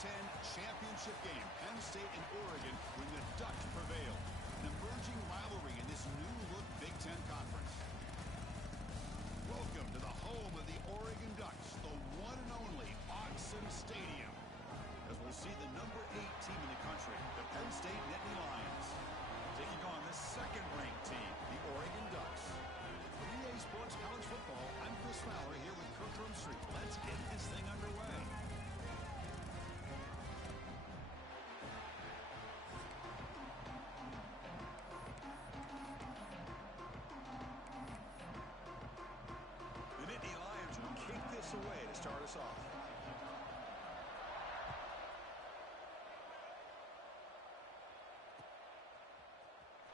Ten championship game, Penn State and Oregon, when the Ducks prevail. An emerging rivalry in this new-look Big Ten Conference. Welcome to the home of the Oregon Ducks, the one and only Autzen Stadium. As we'll see the number 8 team in the country, the Penn State Nittany Lions, taking on the second-ranked team, the Oregon Ducks. For EA Sports College Football, I'm Chris Fowler here with Kirk Street. Let's get this thing underway. Away to start us off.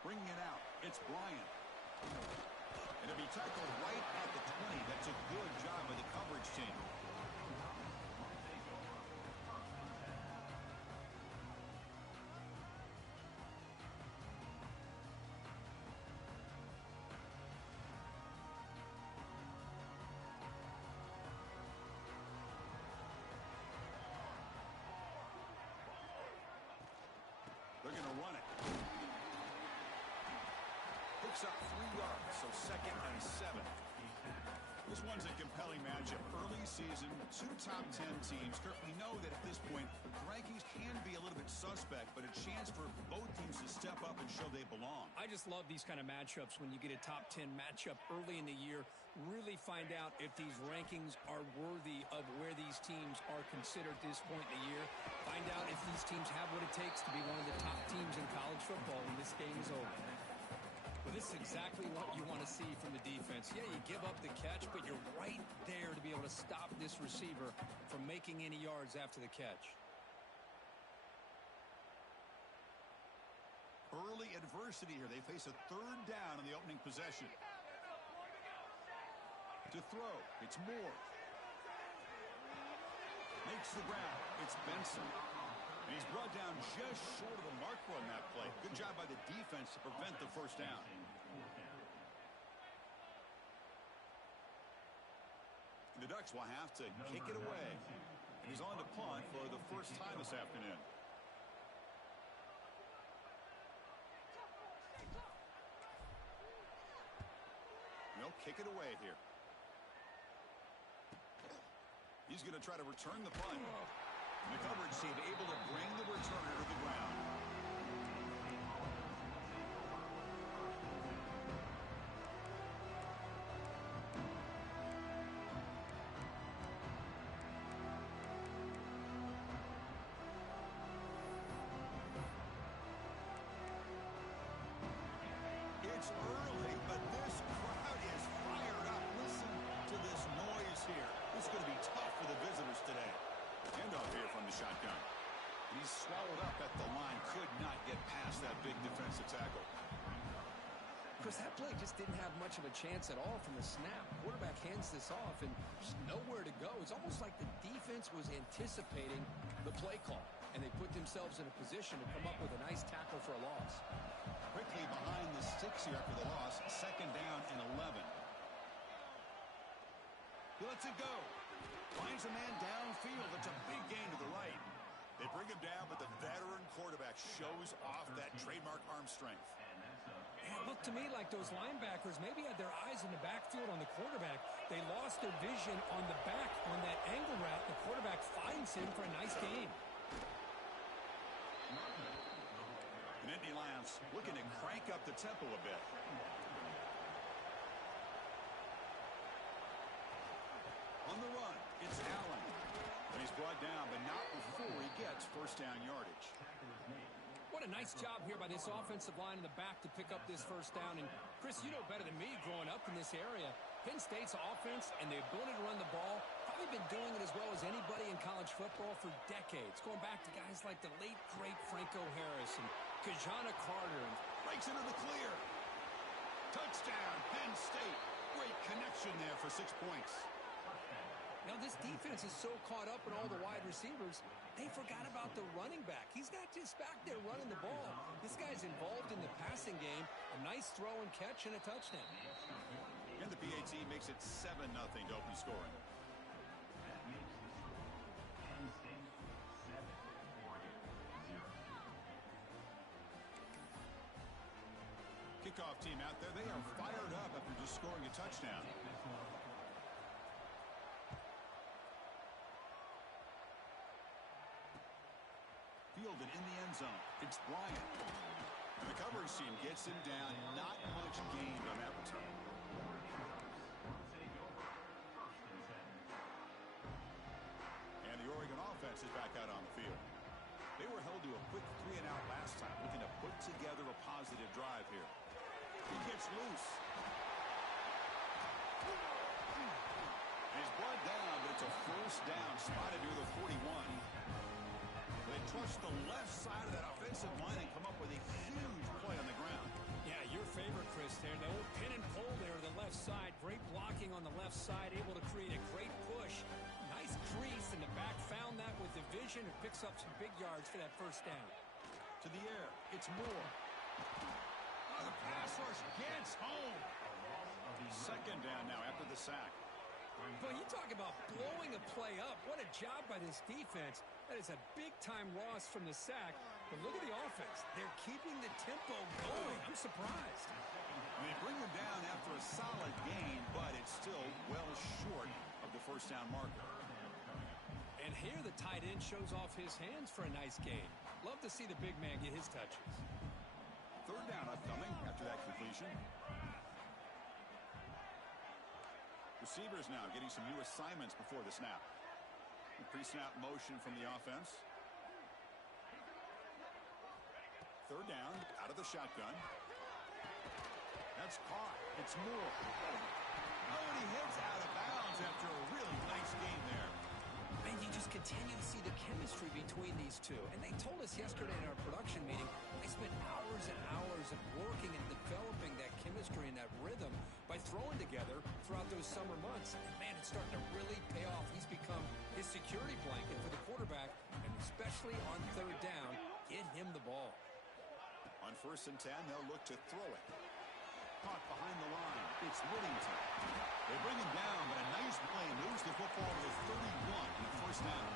Bringing it out, it's Bryant. And it'll be tackled right at the 20. That's a good job by the coverage team. They're going to run it. Picks up 3 yards, so 2nd and 7. This one's a compelling matchup. Early season, 2 top 10 teams. Kurt, we know that at this point, rankings can be a little bit suspect, but a chance for both teams to step up and show they belong. I just love these kind of matchups when you get a top 10 matchup early in the year. Really find out if these rankings are worthy of where these teams are considered at this point in the year. Find out if these teams have what it takes to be one of the top teams in college football when this game is over. Well, this is exactly what you want to see from the defense. Yeah, you give up the catch, but you're right there to be able to stop this receiver from making any yards after the catch. Early adversity here. They face a 3rd down on the opening possession. To throw, it's Moore. Makes the ground. It's Benson. And he's brought down just short of the marker on that play. Good job by the defense to prevent the first down. The Ducks will have to kick it away. And he's on to punt for the first time this afternoon. They'll kick it away here. He's going to try to return the punt. The coverage team able to bring the returner to the ground. It's early, but this crowd is fired up. Listen to this noise here. It's going to be tough for the visitors today. Handoff here from the shotgun. And he's swallowed up at the line. Could not get past that big defensive tackle. Chris, that play just didn't have much of a chance at all from the snap. Quarterback hands this off and just nowhere to go. It's almost like the defense was anticipating the play call, and they put themselves in a position to come up with a nice tackle for a loss. Quickly behind the sticks here after the loss. 2nd down and 11. He lets it go. Finds a man downfield. It's a big gain to the right. They bring him down, but the veteran quarterback shows off that trademark arm strength. It looked to me like those linebackers maybe had their eyes in the backfield on the quarterback. They lost their vision on the back on that angle route. The quarterback finds him for a nice gain. And Nittany Lions looking to crank up the tempo a bit. On the run, it's Allen. And he's brought down, but not before he gets first down yardage. What a nice job here by this offensive line in the back to pick up this first down. And, Chris, you know better than me growing up in this area. Penn State's offense and the ability to run the ball, probably been doing it as well as anybody in college football for decades. Going back to guys like the late, great Franco Harris and Kajana Carter. And breaks into the clear. Touchdown, Penn State. Great connection there for 6 points. Now, this defense is so caught up in all the wide receivers, they forgot about the running back. He's not just back there running the ball. This guy's involved in the passing game. A nice throw and catch and a touchdown. And the PAT makes it 7-0 to open scoring. That makes Penn State 7. kickoff team out there. They are fired up after just scoring a touchdown. Fielded in the end zone. It's Bryant. And the coverage team gets him down. Not much gained on that return. And the Oregon offense is back out on the field. They were held to a quick 3-and-out last time, looking to put together a positive drive here. He gets loose. He's brought down, but it's a first down, spotted near the 41. They trust the left side of that offensive line and come up with a huge play on the ground. Yeah, your favorite, Chris, there. The old pin and pull there to the left side. Great blocking on the left side, able to create a great push. Nice crease in the back, found that with the vision and picks up some big yards for that first down. To the air, it's Moore. Oh, the pass rush gets home. Second down now after the sack. Well, you talk about blowing a play up. What a job by this defense. That is a big-time loss from the sack. But look at the offense. They're keeping the tempo going. I'm surprised. They bring them down after a solid gain, but it's still well short of the first down marker. And here the tight end shows off his hands for a nice gain. Love to see the big man get his touches. Third down upcoming after that completion. Receivers now getting some new assignments before the snap. Pre-snap motion from the offense. Third down, out of the shotgun. That's caught. It's Moore. Oh, and he heads out of bounds after a really nice game there. And you just continue to see the chemistry between these two. And they told us yesterday in our production meeting, they spent hours and hours of working and developing that chemistry and that rhythm by throwing together throughout those summer months. And, man, it's starting to really pay off. He's become his security blanket for the quarterback, and especially on third down, get him the ball. On 1st and 10, they'll look to throw it. Caught behind the line. It's Whittington. They bring him down, but a nice play moves the football to the 31 and a first down.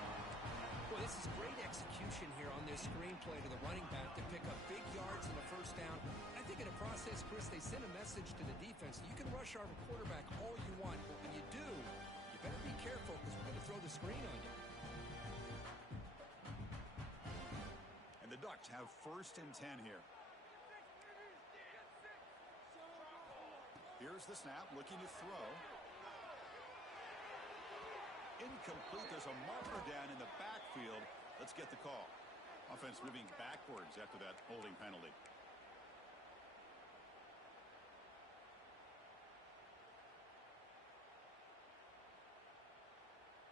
Well, this is great execution here on this screenplay to the running back to pick up big yards in the first down. I think in the process, Chris, they send a message to the defense. You can rush our quarterback all you want, but when you do, you better be careful because we're going to throw the screen on you. And the Ducks have 1st and 10 here. Here's the snap, looking to throw. Incomplete. There's a marker down in the backfield. Let's get the call. Offense moving backwards after that holding penalty.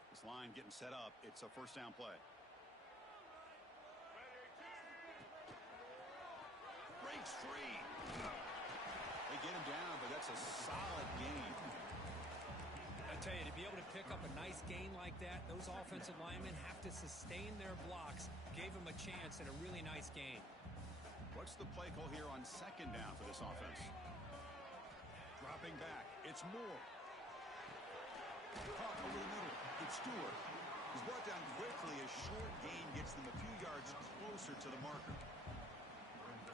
This line getting set up. It's a first down play. Breaks free. They get him down, but that's a solid gain. I tell you, to be able to pick up a nice gain like that, those offensive linemen have to sustain their blocks. Gave him a chance and a really nice gain. What's the play call here on 2nd down for this offense? Dropping back. It's Moore. Caught over the middle. It's Stewart. He's brought down quickly. A short gain gets them a few yards closer to the marker.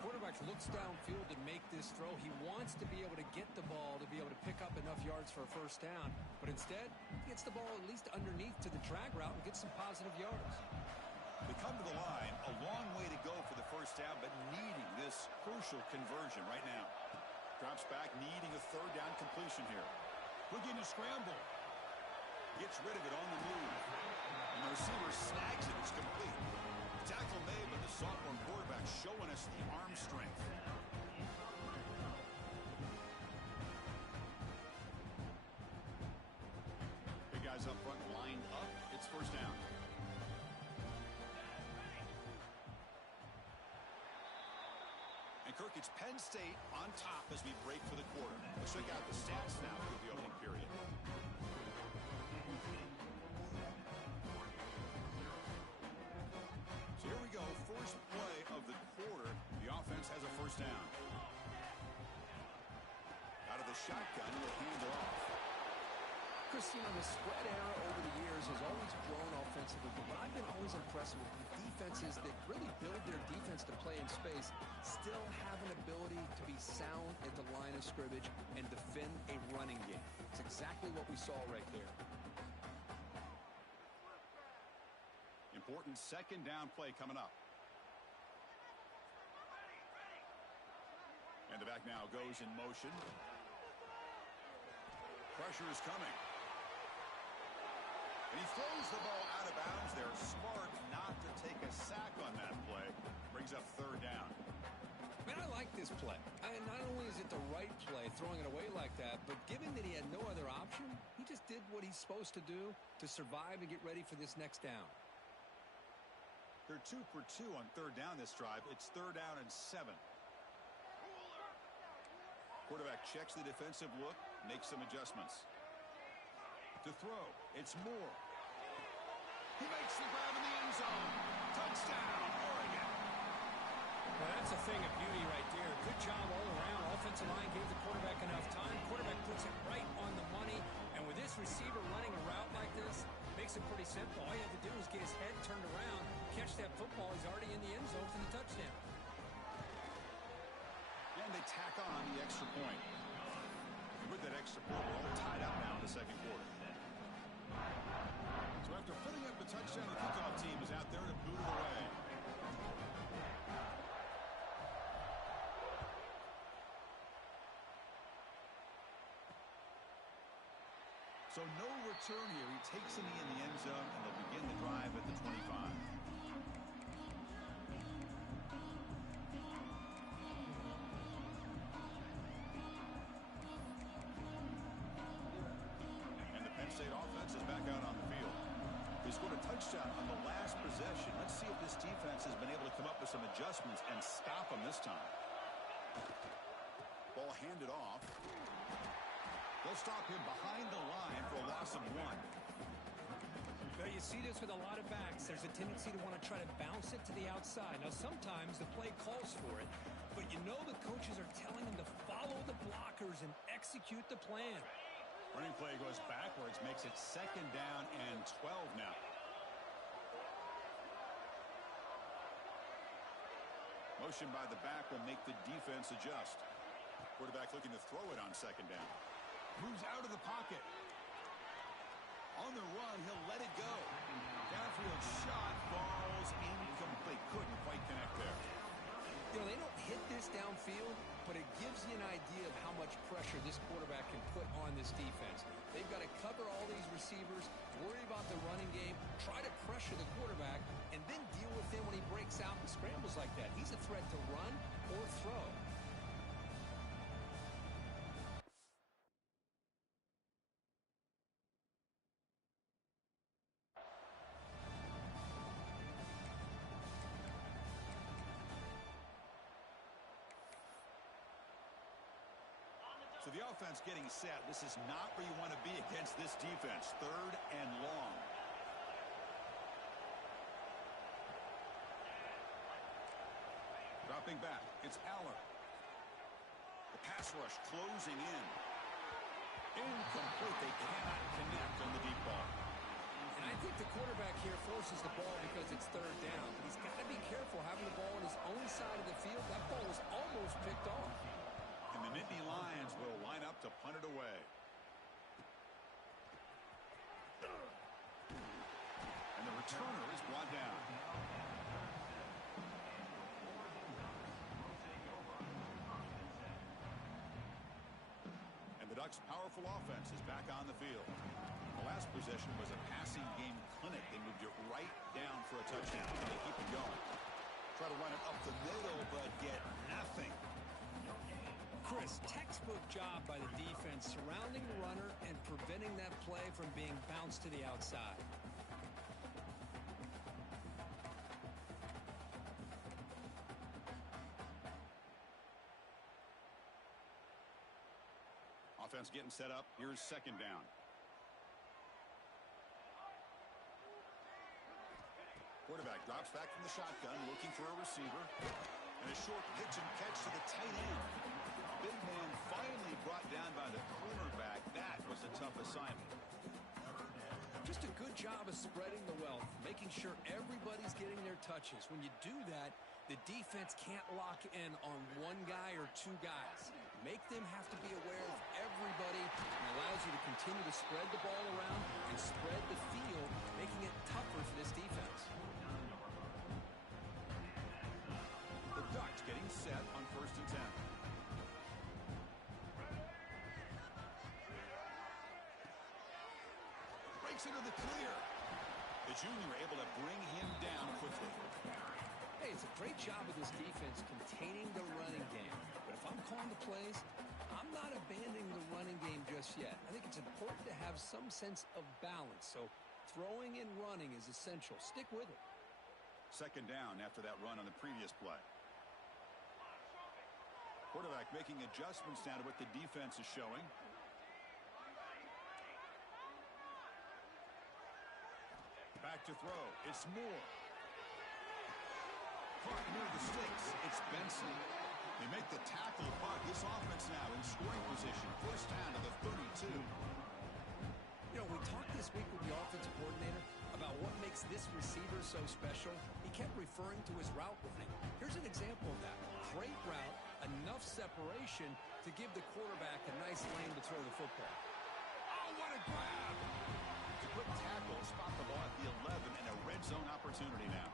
Quarterback looks downfield to make this throw. He wants to be able to get the ball to be able to pick up enough yards for a first down. But instead, he gets the ball at least underneath to the drag route and gets some positive yards. They come to the line. A long way to go for the first down, but needing this crucial conversion right now. Drops back, needing a third down completion here. Looking to scramble. Gets rid of it on the move. And the receiver snags it. It's complete. Tackle made, but the sophomore quarterback showing us the arm strength. Big guys up front lined up. It's first down. And Kirk, it's Penn State on top as we break for the quarter. Let's check out the stats now for the opening period. So here we go. First play of the quarter. The offense has a first down. Out of the shotgun, he'll hand it off. Chris, you know, the spread era over the years has always grown offensively, but what I've been always impressed with, the defense offenses that really build their defense to play in space still have an ability to be sound at the line of scrimmage and defend a running game. It's exactly what we saw right there. Important second down play coming up. And the back now goes in motion. Pressure is coming. And he throws the ball out of bounds. They're smart not to take a sack on that play. Brings up third down. Man, I like this play. Not only is it the right play, throwing it away like that, but given that he had no other option, he just did what he's supposed to do to survive and get ready for this next down. They're 2 for 2 on third down this drive. It's third down and 7. Quarterback checks the defensive look, makes some adjustments. To throw, it's Moore. He makes the grab in the end zone. Touchdown, Oregon. Well, that's a thing of beauty right there. Good job all around. Offensive line gave the quarterback enough time. Quarterback puts it right on the money. And with this receiver running a route like this, makes it pretty simple. All you have to do is get his head turned around, catch that football. He's already in the end zone for the touchdown. And they tack on the extra point. And with that extra point, we're all tied up now in the second quarter. So after putting up the touchdown, the kickoff team is out there to boot it away. So no return here. He takes it in the end zone, and they'll begin the drive at the 25. State offense is back out on the field. They scored a touchdown on the last possession. Let's see if this defense has been able to come up with some adjustments and stop them this time. Ball handed off. They'll stop him behind the line for a loss of 1. Well, you see this with a lot of backs. There's a tendency to want to try to bounce it to the outside. Now, sometimes the play calls for it, but you know the coaches are telling them to follow the blockers and execute the plan. Running play goes backwards, makes it second down and 12 now. Motion by the back will make the defense adjust. Quarterback looking to throw it on second down. Moves out of the pocket. On the run, he'll let it go. Downfield shot falls incomplete. Couldn't quite connect there. You know, they don't hit this downfield, but it gives you an idea of how much pressure this quarterback can put on this defense. They've got to cover all these receivers, worry about the running game, try to pressure the quarterback, and then deal with him when he breaks out and scrambles like that. He's a threat to run or throw. So the offense getting set. This is not where you want to be against this defense. Third and long. Dropping back. It's Aller. The pass rush closing in. Incomplete. They cannot connect on the deep ball. And I think the quarterback here forces the ball because it's third down. But he's got to be careful having the ball on his own side of the field. That ball was almost picked off. And the Nittany Lions will line up to punt it away. And the returner is brought down. And the Ducks' powerful offense is back on the field. The last possession was a passing game clinic. They moved it right down for a touchdown. And they keep it going. Try to run it up the middle, but get nothing. Chris, textbook job by the defense surrounding the runner and preventing that play from being bounced to the outside. Offense getting set up. Here's second down. Quarterback drops back from the shotgun, looking for a receiver. And a short pitch and catch to the tight end. Big man finally brought down by the cornerback. That was a tough assignment. Just a good job of spreading the wealth, making sure everybody's getting their touches. When you do that, the defense can't lock in on one guy or two guys. Make them have to be aware of everybody, and allows you to continue to spread the ball around and spread the field, making it tougher for this defense. The Ducks getting set on 1st and 10. Breaks into the clear. The junior able to bring him down quickly. Hey, it's a great job of this defense containing the running game. But if I'm calling the plays, I'm not abandoning the running game just yet. I think it's important to have some sense of balance. So throwing and running is essential. Stick with it. 2nd down after that run on the previous play. Quarterback making adjustments now to what the defense is showing. Back to throw. It's Moore. Caught near the sticks. It's Benson. They make the tackle, but this offense now in scoring position. 1st down to the 32. You know, we talked this week with the offensive coordinator about what makes this receiver so special. He kept referring to his route running. Here's an example of that. Great route, enough separation to give the quarterback a nice lane to throw the football. Oh, what a grab! It's a quick tackle, spot the ball at the 11, and a red zone opportunity now.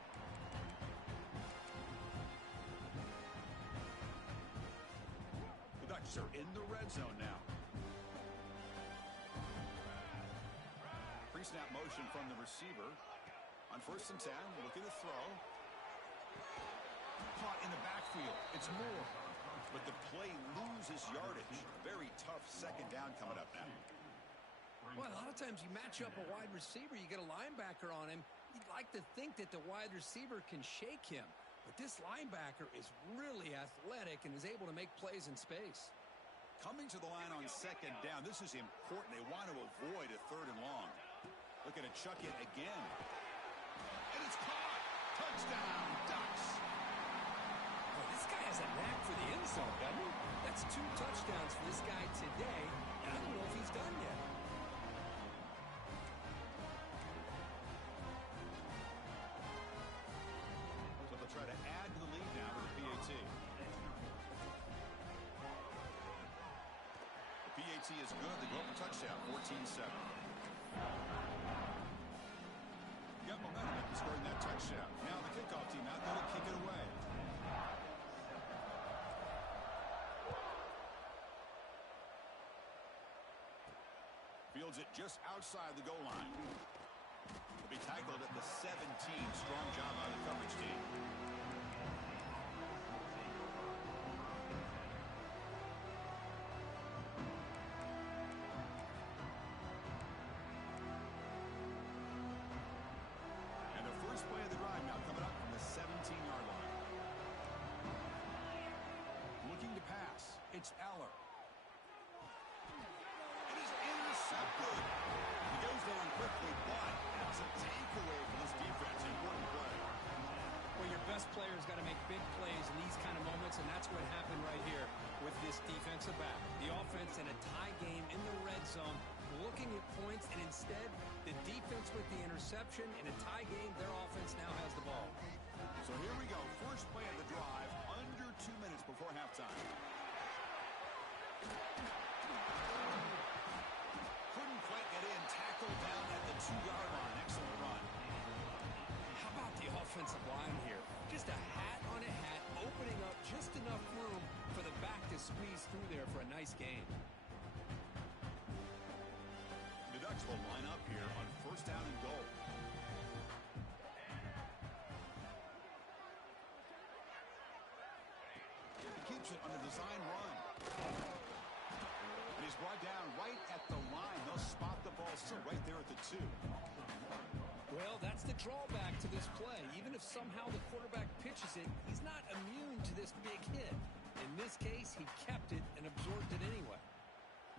The Ducks are in the red zone now. Pre-snap motion from the receiver. On 1st and 10, looking to throw. Caught in the backfield. It's Moore. But the play loses yardage. Very tough 2nd down coming up now. Well, a lot of times you match up a wide receiver, you get a linebacker on him. You'd like to think that the wide receiver can shake him. But this linebacker is really athletic and is able to make plays in space. Coming to the line on 2nd down. This is important. They want to avoid a 3rd and long. Looking to chuck it again. And it's caught. Touchdown, Ducks. Well, this guy has a knack for the end zone, doesn't he? That's 2 touchdowns for this guy today, and I don't know if he's done yet. So they'll try to add to the lead now with the PAT. The PAT is good. They go up a touchdown, 14-7. Got momentum after scoring that touchdown. Now the kickoff team out there to kick it away. Fields it just outside the goal line. Will be tackled at the 17. Strong job by the coverage team. And the first play of the drive now coming up from the 17-yard line. Looking to pass. It's Eller. Intercepted. He goes down quickly, but it's a takeaway for this defense. Important play. Well, your best player's got to make big plays in these kind of moments, and that's what happened right here with this defensive back. The offense in a tie game in the red zone, looking at points, and instead, the defense with the interception. In a tie game, their offense now has the ball. So here we go. First play of the drive, under 2 minutes before halftime. Couldn't quite get in. Tackled down at the 2-yard line. Excellent run. How about the offensive line here? Just a hat on a hat, opening up just enough room for the back to squeeze through there for a nice gain. The Ducks will line up here on 1st down and goal. He keeps it on the design run. And he's brought down right at the line. They'll spot the ball still right there at the 2. Well, that's the drawback to this play. Even if somehow the quarterback pitches it, he's not immune to this big hit. In this case, he kept it and absorbed it anyway.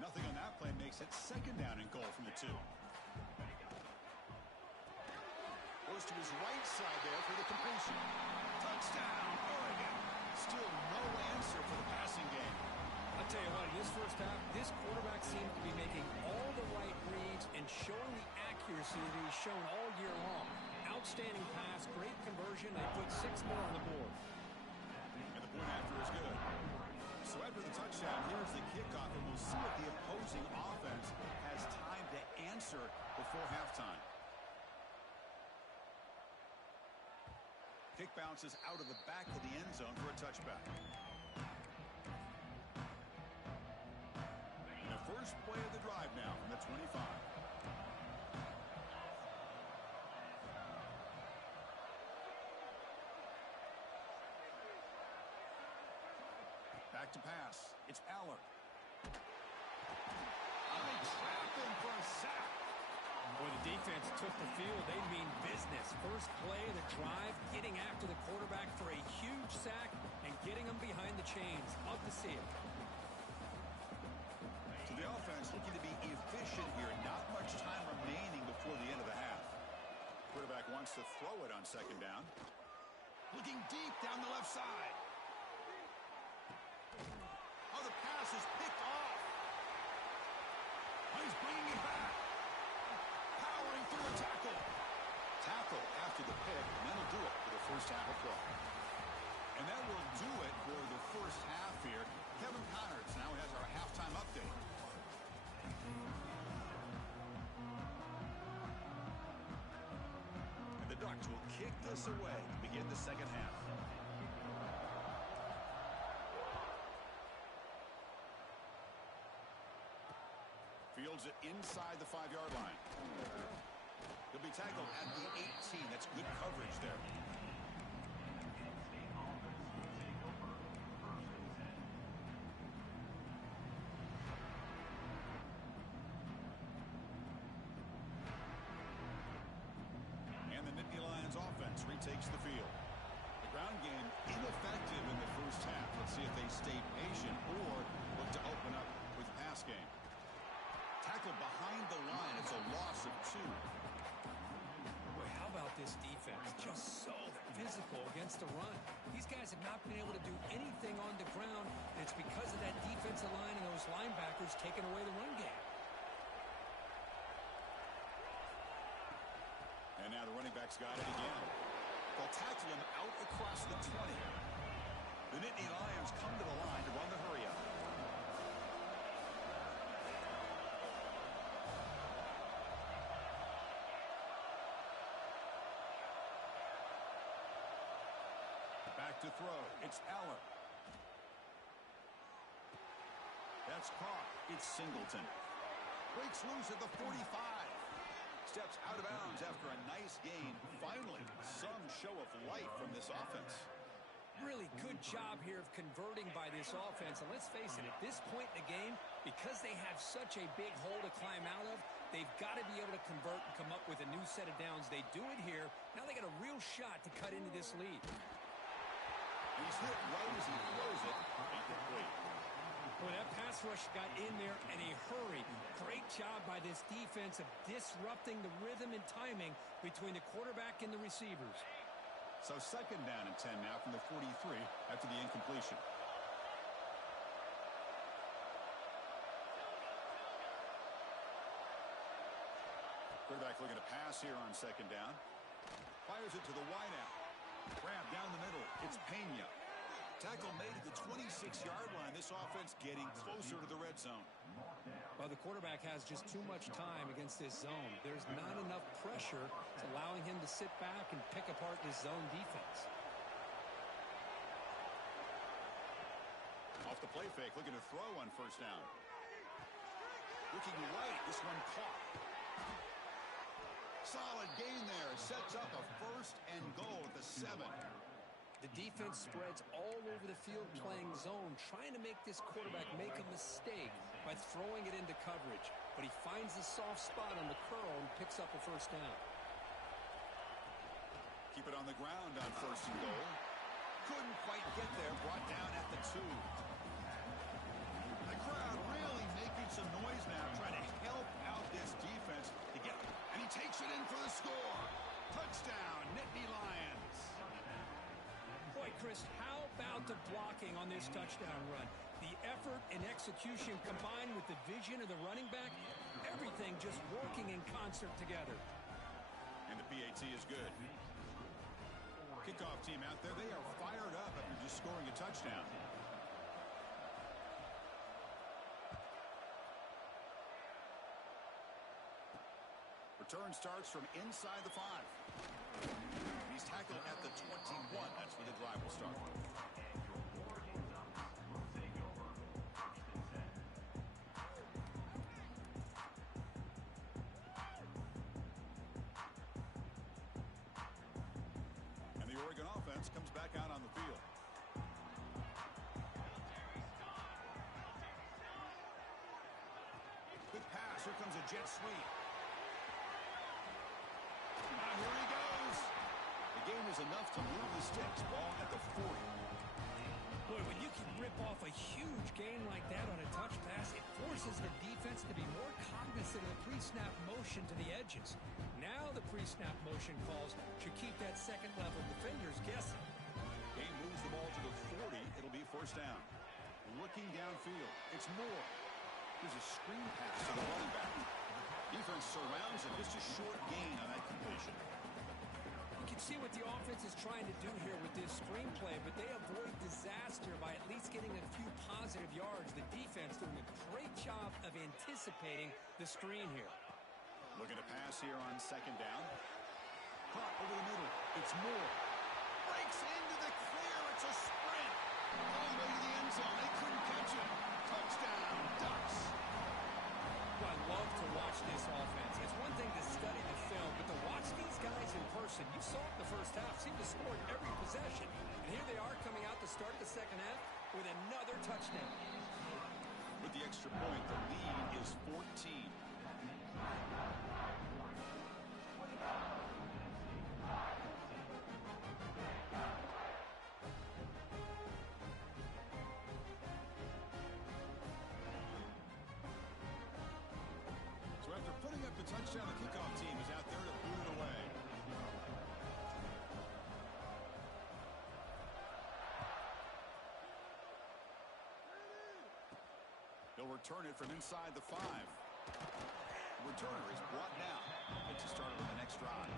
Nothing on that play makes it 2nd down and goal from the 2. Goes to his right side there for the completion. Touchdown, Oregon. Still no answer for the passing game. I'll tell you what, in this first half, this quarterback seems to be making all the right reads and showing the accuracy that he's shown all year long. Outstanding pass, great conversion. They put 6 more on the board. And the point after is good. So after the touchdown, here's the kickoff, and we'll see if the opposing offense has time to answer before halftime. Kick bounces out of the back of the end zone for a touchback. And the first play of the drive now from the 25. Back to pass. It's Aller. They trap him for a sack. Boy, the defense took the field. They mean business. First play of the drive, getting after the quarterback for a huge sack and getting him behind the chains. Love to see it. So the offense looking to be efficient here. Not much time remaining before the end of the half. Quarterback wants to throw it on second down. Looking deep down the left side. Oh, the pass is picked off. Oh, he's bringing it back. Powering through a tackle. Tackle after the pick, and that'll do it for the first half of play. And that will do it for the first half here. Kevin Connors now has our halftime update. And the Ducks will kick this away to begin the second half. Fields it inside the 5-yard line. He'll be tackled at the 18. That's good coverage there. And the Nittany Lions offense retakes the field. The ground game ineffective in the first half. Let's see if they stay patient or look to open up with the pass game. Tackle behind the line. It's a loss of 2. Boy, how about this defense? Just so physical against the run. These guys have not been able to do anything on the ground, and it's because of that defensive line and those linebackers taking away the run game. And now the running back's got it again. They'll tackle him out across the 20. The Nittany Lions come to the line to run the hurry up. Back to throw. It's Aller. That's caught. It's Singleton. Breaks loose at the 45. Steps out of bounds after a nice gain. Finally, some show of life from this offense. Really good job here of converting by this offense. And let's face it, at this point in the game, because they have such a big hole to climb out of, they've got to be able to convert and come up with a new set of downs. They do it here. Now they got a real shot to cut into this lead. He's hit right as he throws it. Incomplete. Boy, that pass rush got in there in a hurry. Great job by this defense of disrupting the rhythm and timing between the quarterback and the receivers. So second down and 10 now from the 43 after the incompletion. Quarterback looking to pass here on second down. Fires it to the wideout. Grab down the middle. It's Pena. Tackle made at the 26-yard line. This offense getting closer to the red zone. Well, the quarterback has just too much time against this zone. There's not enough pressure to allowing him to sit back and pick apart this zone defense. Off the play fake, looking to throw on first down. Looking right, this one caught. Solid gain there. Sets up a first and goal at the 7. The defense spreads all over the field playing zone, trying to make this quarterback make a mistake by throwing it into coverage. But he finds the soft spot on the curl and picks up a first down. Keep it on the ground on first and goal. Couldn't quite get there. Brought down at the 2. The crowd really making some noise now, trying to help out this defense to get it. And he takes it in for the score. Touchdown, Nittany Lions. Boy, Chris, how about the blocking on this touchdown run? The effort and execution combined with the vision of the running back, everything just working in concert together. And the PAT is good. Kickoff team out there, they are fired up after just scoring a touchdown. Return starts from inside the 5. He's tackled at the 21. That's where the drive will start. And the Oregon offense comes back out on the field. Good pass. Here comes a jet sweep. Here he goes. The game is enough to move the sticks. Ball at the 40. Boy, when you can rip off a huge gain like that on a touch pass, it forces the defense to be more cognizant of the pre-snap motion to the edges. Now the pre-snap motion calls should keep that second-level defenders guessing. Game moves the ball to the 40. It'll be first down. Looking downfield. It's Moore. Here's a screen pass to the running back. Defense surrounds him. Just a short gain on that completion. You can see what the offense is trying to do here with this screenplay, but they avoid disaster by at least getting a few positive yards. The defense doing a great job of anticipating the screen here. Looking to pass here on second down. Caught over the middle. It's Moore. Breaks into the clear. It's a sprint. All the way to the end zone. They couldn't catch him. Touchdown, Ducks. I love to watch this offense. It's one thing to study the film, but to watch these guys in person, you saw it in the first half, seemed to score every possession. And here they are coming out to start the second half with another touchdown. With the extra point, the lead is 14. Putting up the touchdown, the kickoff team is out there to boot it away. They'll return it from inside the 5. The returner is brought down. Gets you started on the next drive.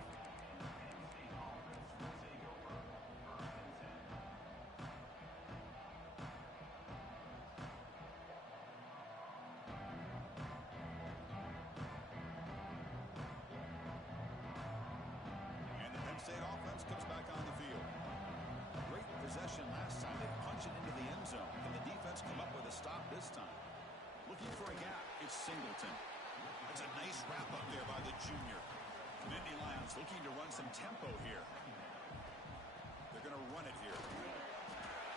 State offense comes back on the field. Great possession last time. They punch it into the end zone. Can the defense come up with a stop this time? Looking for a gap. It's Singleton. That's a nice wrap up there by the junior. Nittany Lions looking to run some tempo here. They're going to run it here.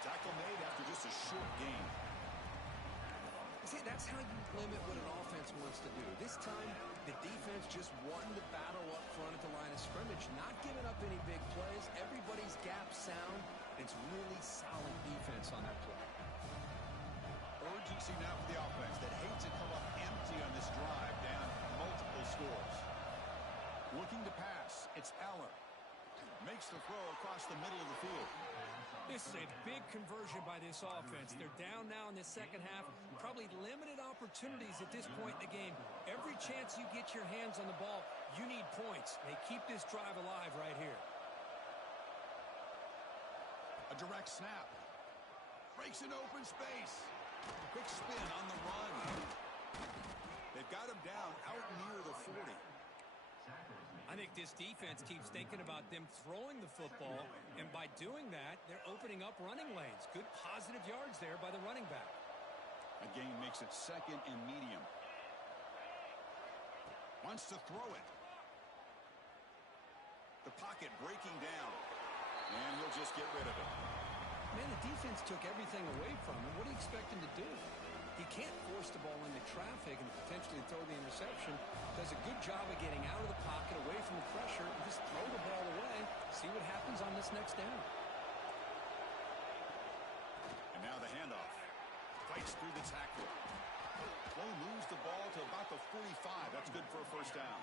Tackle made after just a short gain. See, that's how you limit what an offense wants to do. This time, the defense just wanting to battle up front at the line of scrimmage, not giving up any big plays. Everybody's gap sound. It's really solid defense on that play. Urgency now for the offense that hates to come up empty on this drive, down multiple scores. Looking to pass. It's Eller. Makes the throw across the middle of the field. This is a big conversion by this offense. They're down now in the second half. Probably limited opportunities at this point in the game. Every chance you get your hands on the ball, you need points. They keep this drive alive right here. A direct snap. Breaks an open space. Quick spin on the run. They've got him down out near the 40. I think this defense keeps thinking about them throwing the football, and by doing that, they're opening up running lanes. Good positive yards there by the running back. A gain makes it second and medium. Wants to throw it. The pocket breaking down. And he'll just get rid of it. Man, the defense took everything away from him. What do you expect him to do? He can't force the ball into traffic and potentially throw the interception. Does a good job of getting out of the pocket, away from the pressure, and just throw the ball away. See what happens on this next down. And now the handoff. Fights through the tackle. Well, moves the ball to about the 45. That's good for a first down.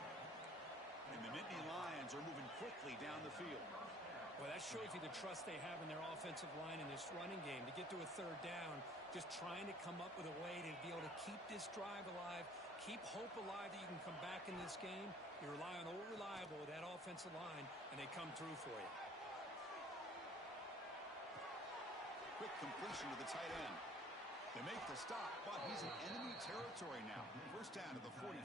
And the Nittany Lions are moving quickly down the field. Well, that shows you the trust they have in their offensive line in this running game. To get to a third down, just trying to come up with a way to be able to keep this drive alive, keep hope alive that you can come back in this game. You rely on old reliable with that offensive line, and they come through for you. Quick completion to the tight end. They make the stop, but he's in enemy territory now. First down to the 45.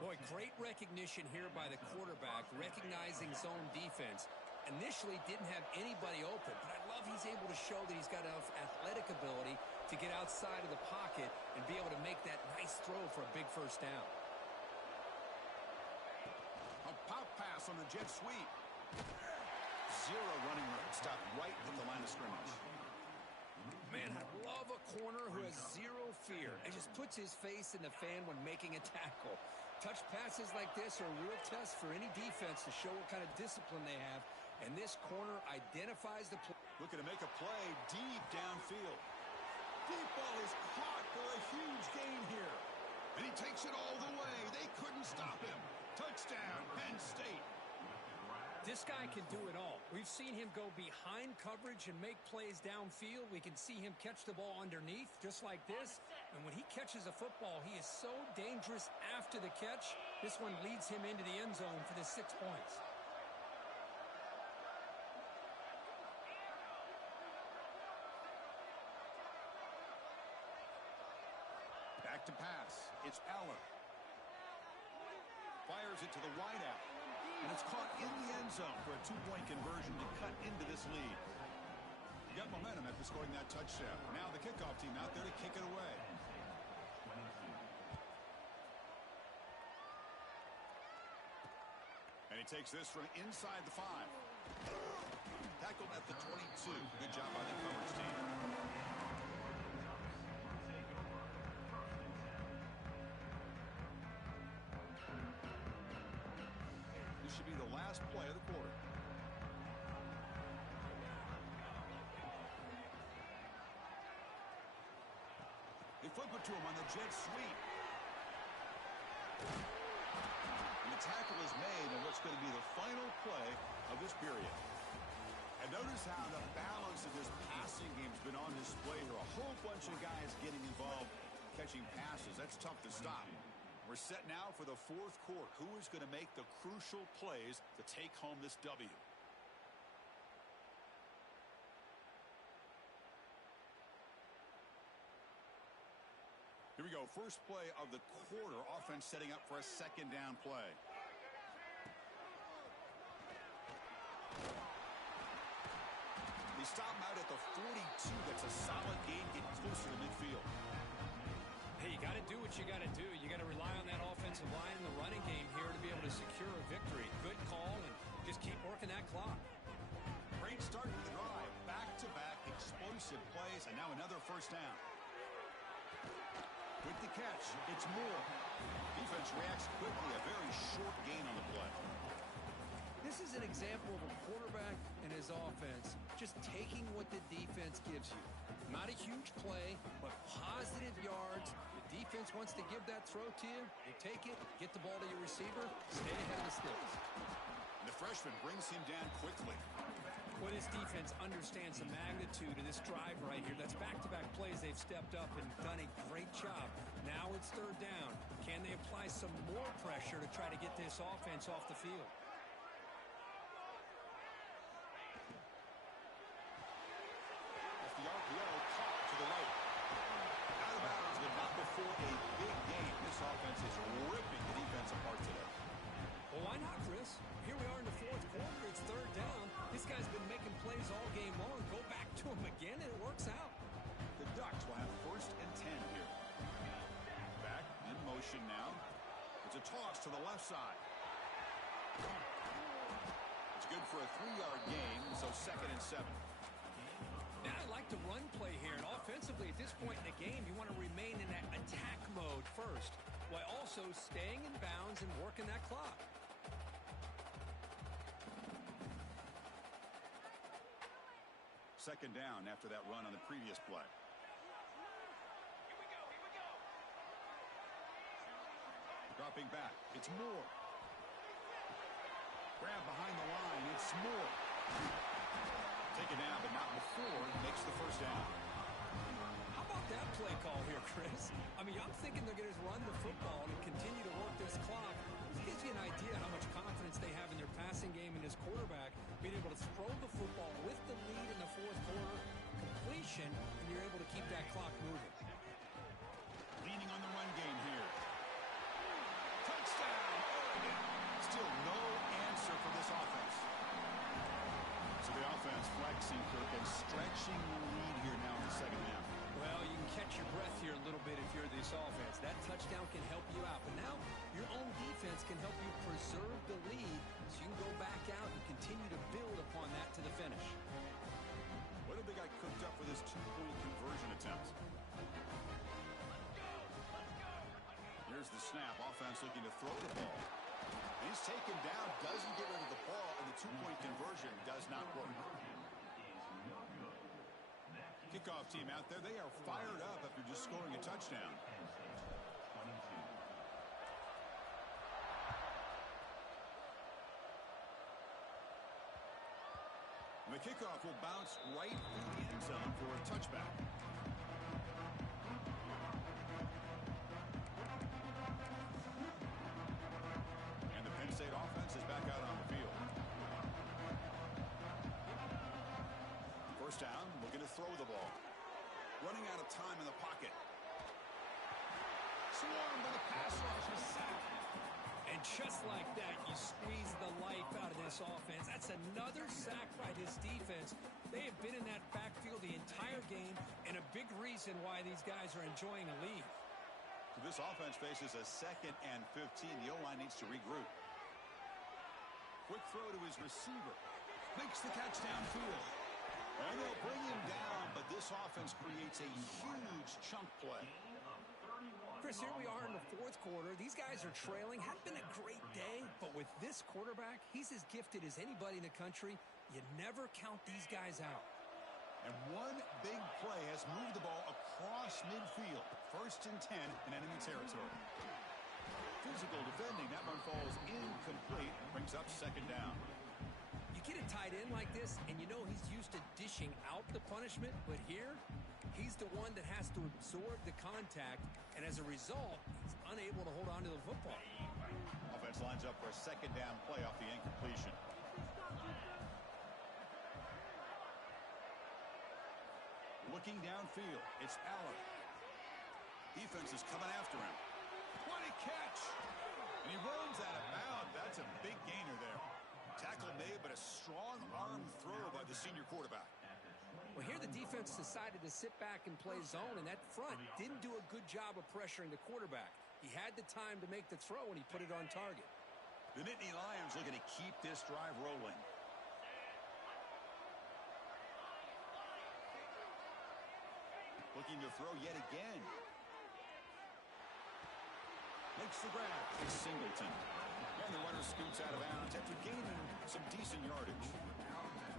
Boy, great recognition here by the quarterback, recognizing zone defense. Initially didn't have anybody open, but I love he's able to show that he's got enough athletic ability to get outside of the pocket and be able to make that nice throw for a big first down. A pop pass on the jet sweep. Zero running room. Stopped right at the line of scrimmage. Man, I love a corner who has zero fear and just puts his face in the fan when making a tackle. Touch passes like this are a real test for any defense to show what kind of discipline they have. And this corner identifies the play. Looking to make a play deep downfield. Deep ball is caught for a huge gain here. And he takes it all the way. They couldn't stop him. Touchdown, Penn State. This guy can do it all. We've seen him go behind coverage and make plays downfield. We can see him catch the ball underneath just like this. And when he catches a football, he is so dangerous after the catch. This one leads him into the end zone for the 6 points. Back to pass. It's Allen. Fires it to the wideout. And it's caught in the end zone for a 2-point conversion to cut into this lead. You got momentum after scoring that touchdown. Now the kickoff team out there to kick it away. And he takes this from inside the 5. Tackled at the 22. Good job by the coverage team. Should be the last play of the quarter. They flip it to him on the jet sweep. And the tackle is made on what's going to be the final play of this period. And notice how the balance of this passing game has been on display here. A whole bunch of guys getting involved catching passes. That's tough to stop. We're set now for the fourth quarter. Who is going to make the crucial plays to take home this W? Here we go. First play of the quarter. Offense setting up for a second down play. They stop him out at the 42. That's a solid gain, getting closer to midfield. Hey, you got to do what you got to do. You got to rely on that offensive line in the running game here to be able to secure a victory. Good call, and just keep working that clock. Great start to the drive. Back-to-back explosive plays, and now another first down. With the catch, it's Moore. Defense reacts quickly. A very short gain on the play. This is an example of a quarterback and his offense just taking what the defense gives you. Not a huge play, but positive yards. The defense wants to give that throw to you. You take it, get the ball to your receiver, stay ahead of the sticks. And the freshman brings him down quickly. Well, this defense understands the magnitude of this drive right here. That's back-to-back plays. They've stepped up and done a great job. Now it's third down. Can they apply some more pressure to try to get this offense off the field? The RPO caught to the right. Out of bounds, but not before a big game. This offense is ripping the defense apart today. Well, why not, Chris? Here we are in the fourth quarter. It's third down. This guy's been making plays all game long. Go back to him again, and it works out. The Ducks will have first and 10 here. Back in motion now. It's a toss to the left side. It's good for a 3-yard gain, so second and 7. Now I like the run play here, and offensively at this point in the game, you want to remain in that attack mode first, while also staying in bounds and working that clock. Second down after that run on the previous play. Dropping back, it's Moore. Grab behind the line, it's once more. Taken down, but not before he makes the first down. How about that play call here, Chris? I mean, I'm thinking they're going to run the football and continue to work this clock. This gives you an idea how much confidence they have in their passing game and his quarterback, being able to throw the football with the lead in the fourth quarter, completion, and you're able to keep that clock moving. Leaning on the run game here. Touchdown, Oregon. Still no answer for this offense. So the offense flexing, Kirk, and stretching the lead here now in the second half. Well, you can catch your breath here a little bit if you're this offense. That touchdown can help you out. But now your own defense can help you preserve the lead so you can go back out and continue to build upon that to the finish. What have they got cooked up for this two-point conversion attempt? Here's the snap. Offense looking to throw the ball. He's taken down, doesn't get rid of the ball, and the two-point conversion does not work. Kickoff team out there, they are fired up after just scoring a touchdown. And the kickoff will bounce right through the end zone for a touchback. And the Penn State offense is back out on the field. First down, looking to throw the ball. Running out of time in the pocket. Swarmed by the pass rush, a sack. And just like that, you squeeze the life out of this offense. That's another sack by this defense. They have been in that backfield the entire game, and a big reason why these guys are enjoying a lead. So this offense faces a 2nd and 15. The O-line needs to regroup. Quick throw to his receiver. Makes the catch downfield. And they'll bring him down, but this offense creates a huge chunk play. Chris, here we are in the fourth quarter. These guys are trailing. Hadn't been a great day, but with this quarterback, he's as gifted as anybody in the country. You never count these guys out. And one big play has moved the ball across midfield. 1st and 10 in enemy territory. Physical defending. That one falls incomplete. Brings up 2nd down. You get a tight end like this, and you know he's used to dishing out the punishment, but here, he's the one that has to absorb the contact, and as a result, he's unable to hold on to the football. Offense lines up for a 2nd down play off the incompletion. Looking downfield, it's Allen. Defense is coming after him. What a catch! And he runs out of bounds. That's a big gainer there. Tackle made, but a strong arm throw by the senior quarterback. Well, here the defense decided to sit back and play zone, and that front didn't do a good job of pressuring the quarterback. He had the time to make the throw, and he put it on target. The Nittany Lions looking to keep this drive rolling. Looking to throw yet again. Makes the grab. It's Singleton. And the runner scoots out of bounds after gaining some decent yardage.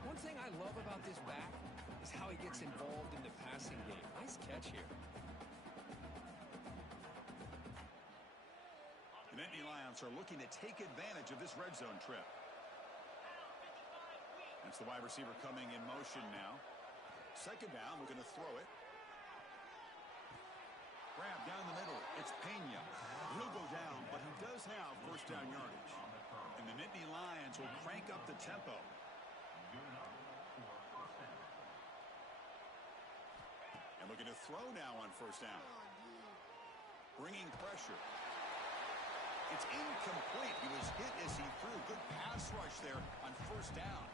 One thing I love about this back is how he gets involved in the passing game. Nice catch here. The Nittany Lions are looking to take advantage of this red zone trip. That's the wide receiver coming in motion now. 2nd down, looking to throw it. Grab down the middle. It's Pena. He'll go down, but he does have 1st down yardage. And the Nittany Lions will crank up the tempo. And looking to throw now on 1st down. Bringing pressure. It's incomplete. He was hit as he threw. Good pass rush there on 1st down.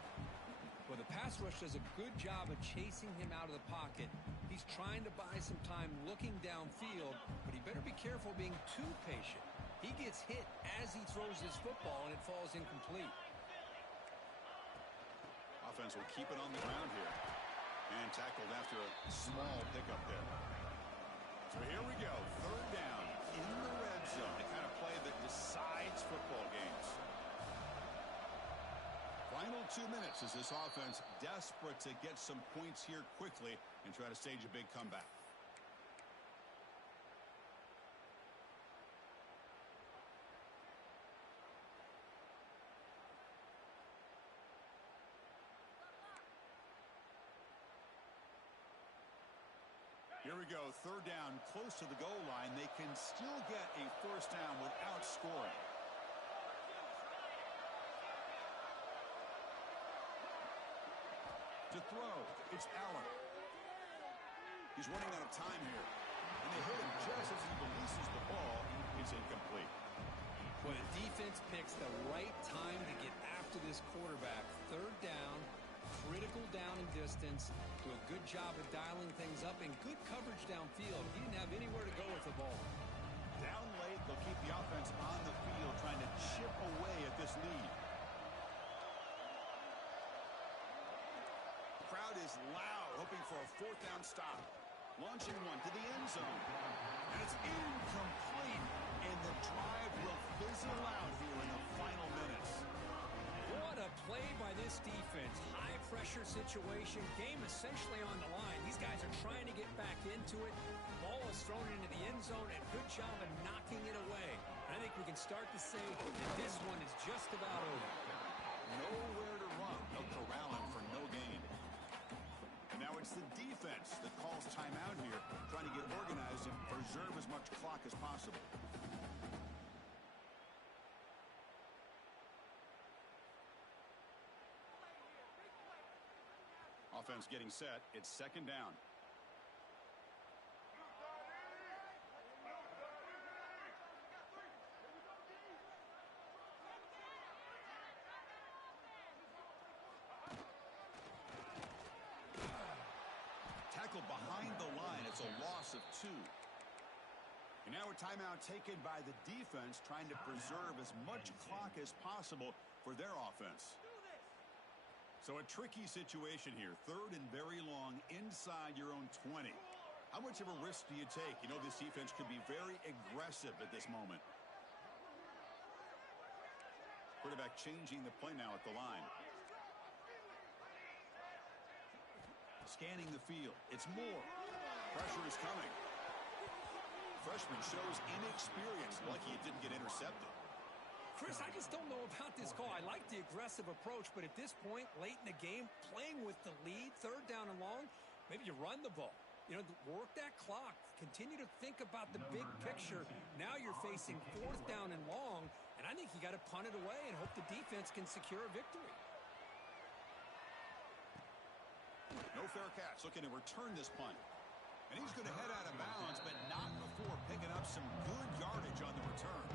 Well, the pass rush does a good job of chasing him out of the pocket. He's trying to buy some time looking downfield, but he better be careful being too patient. He gets hit as he throws his football, and it falls incomplete. Offense will keep it on the ground here. And tackled after a small pickup there. So here we go. 3rd down in the red zone. The kind of play that decides football games. Final 2 minutes as this offense desperate to get some points here quickly and try to stage a big comeback. we go. Third down, close to the goal line. They can still get a first down without scoring. To throw, it's Allen. He's running out of time here. And they hit him just as he releases the ball. It's incomplete. Well, the defense picks the right time to get after this quarterback. Third down, critical down and distance. Do a good job of dialing things up and good coverage downfield. He didn't have anywhere to go with the ball. Down late, they'll keep the offense on the field trying to chip away at this lead. The crowd is loud, hoping for a fourth down stop. Launching one to the end zone. And it's incomplete. And the drive will fizzle out here in the final minutes. What a play by this defense. High pressure situation. Game essentially on the line. These guys are trying to get back into it. Ball is thrown into the end zone, and good job of knocking it away. I think we can start to say that this one is just about over. Nowhere to run. They'll corral him for no gain. And now it's the defense that calls timeout here, trying to get organized and preserve as much clock as possible. Offense getting set. It's second down. Tackled behind the line. It's a loss of 2. And now a timeout taken by the defense, trying to preserve as much clock as possible for their offense. So a tricky situation here. Third and very long inside your own 20. How much of a risk do you take? You know this defense could be very aggressive at this moment. Quarterback changing the play now at the line. Scanning the field. It's Moore. Pressure is coming. Freshman shows inexperience, lucky it didn't get intercepted. Chris, I just don't know about this call. I like the aggressive approach, but at this point, late in the game, playing with the lead, third down and long, maybe you run the ball. You know, work that clock. Continue to think about the big picture. Now you're facing fourth down and long, and I think you got to punt it away and hope the defense can secure a victory. No fair catch. Looking to return this punt. And he's going to head out of bounds, but not before picking up some good yardage on the return.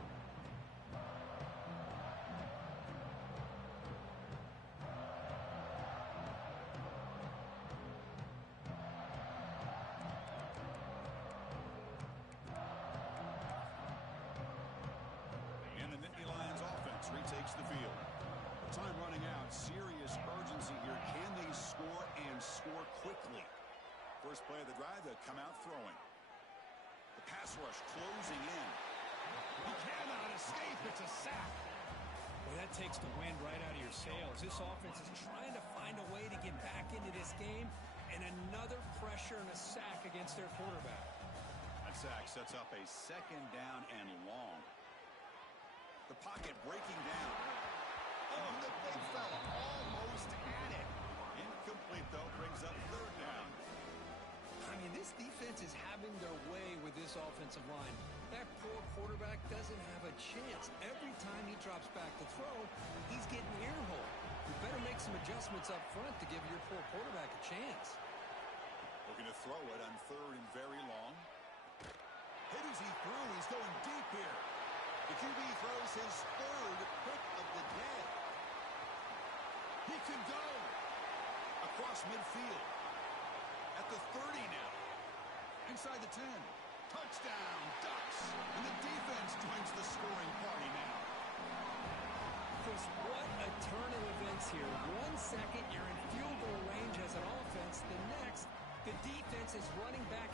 And the Nittany Lions offense retakes the field. Time running out. Serious urgency here. Can they score and score quickly? First play of the drive, they'll come out throwing. The pass rush closing in. He cannot escape. It's a sack. Well, that takes the wind right out of your sails. This offense is trying to find a way to get back into this game, and another pressure and a sack against their quarterback. That sack sets up a second down and long. The pocket breaking down. Oh, the big fella almost had it. Incomplete, though, brings up third down. I mean, this defense is having their way with this offensive line. That poor quarterback doesn't have a chance. Every time he drops back to throw, he's getting ear-hole. You better make some adjustments up front to give your poor quarterback a chance. Looking to throw it on third and very long. Hit as he threw. He's going deep here. The QB throws his third pick of the day. He can go across midfield. At the 30 now. Inside the 10. Touchdown, Ducks. And the defense joins the scoring party now. Chris, what a turn of events here. 1 second, you're in field goal range as an offense. The next, the defense is running back.